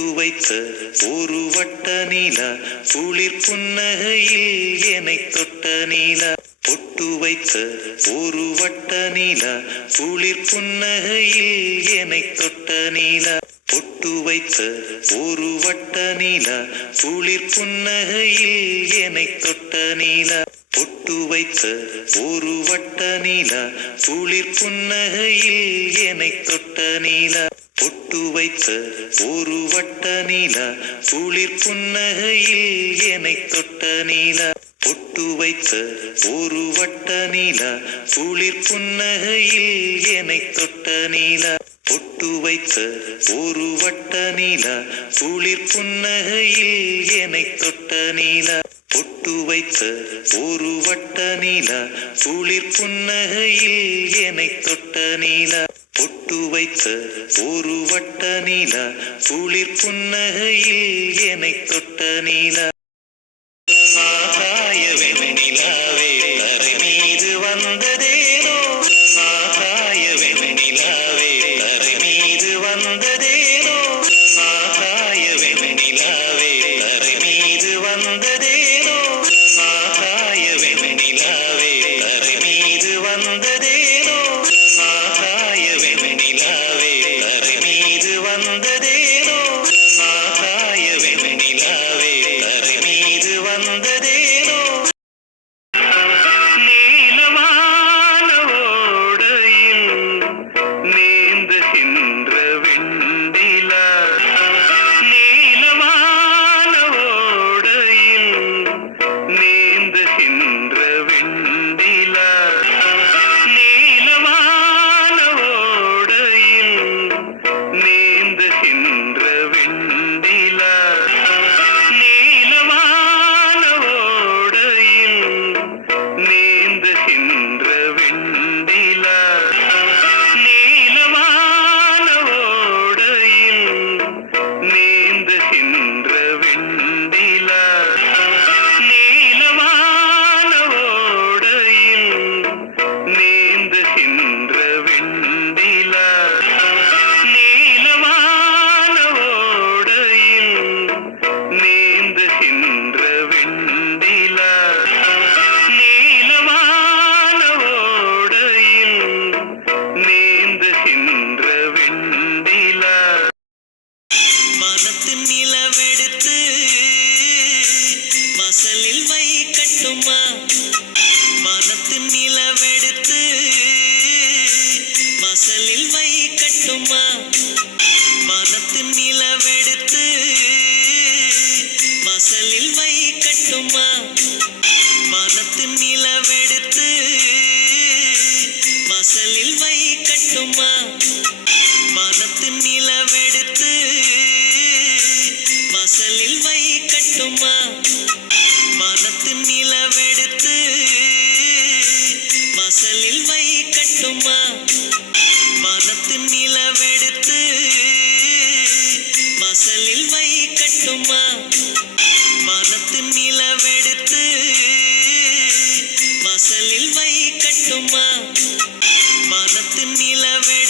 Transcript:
பொட்டு வைத்த ஒரு வட்ட நீலா குளிர் புன்னகையில் என்னை தொட்ட நீலா. பொட்டு வைத்த ஒரு வட்ட நீலா குளிர் புன்னகையில் என்னை தொட்ட நீலா. பொட்டு வைத்த ஒரு வட்ட நீலா குளிர் புன்னகையில் என்னை தொட்ட நீலா. பொட்டு வைத்த ஒரு வட்ட நீலா குளிர் புன்னகையில் என்னை தொட்ட நீலா. பொட்டு வைத்த ஒரு வட்ட நீலா குளிர் புன்னகையில் என்னை தொட்ட நீலா. பொட்டு வைத்த ஒரு வட்ட நீலா குளிர் புன்னகையில் என்னை தொட்ட நீலா. பொட்டு வைத்த ஒரு வட்ட நீலா குளிர் புன்னகையில் என்னை தொட்ட நீலா. பொட்டு வைத்த ஒரு வட்ட நீலா குளிர் புன்னகையில் என்னை தொட்ட நீலா. பொட்டு வைத்த ஒரு வட்ட நீலா குளிர் புன்னகையில் என்னை தொட்ட நீலா. ஆகாய வெண்ணிலாவே தரை மீது வந்ததேனோ, ஆகாய வெண்ணிலாவே தரை மீது வந்ததேனோ, ஆகாய வெண்ணிலாவே தரை மீது வந்ததேனோ, ஆகாய வெண்ணிலாவே தரை மீது வந்ததேனோ, ஆகாய வெண்ணிலாவே தரை மீது வந்ததேனோ, ஆகாய வெண்ணிலாவே தரை மீது வந்ததேனோ. நீலவான ஓடையில் நீந்துகின்ற வெண்ணிலா, நீலவான ஓடையில் நீந்துகின்ற வெண்ணிலா, நீலவான ஓடையில் நீந்துகின்ற வெண்ணிலா, நீலவான ஓடையில் நீந்துகின்ற வெண்ணிலா, நீலவான ஓடையில் நீந்துகின்ற வெண்ணிலா, நீலவான ஓடையில் நீந்துகின்ற வெண்ணிலா, நீலவான ஓடையில் நீந்துகின்ற வெண்ணிலா, நீலவான ஓடையில் நீந்துகின்ற வெண்ணிலா. மனத்து நிலவெடுத்து மசலில் வைக்கட்டுமா, மனத்து நிலவெடுத்து மசலில் வைக்கட்டுமா, மனத்து நிலவெடுத்து மசலில் வைக்கட்டுமா, மனத்து நிலவெடுத்து மசலில் வைக்கட்டுமா, மனத்து நிலவெடுத்து மசலில் வைக்கட்டுமா, மனத்து நிலவெடுத்து மசலில் வைக்கட்டுமா, மனத்து நிலவெடுத்து மசலில் வைக்கட்டுமா, மனத்து நிலவெடுத்து மசலில் வைக்கட்டுமா, மனத்து நிலவெடுத்து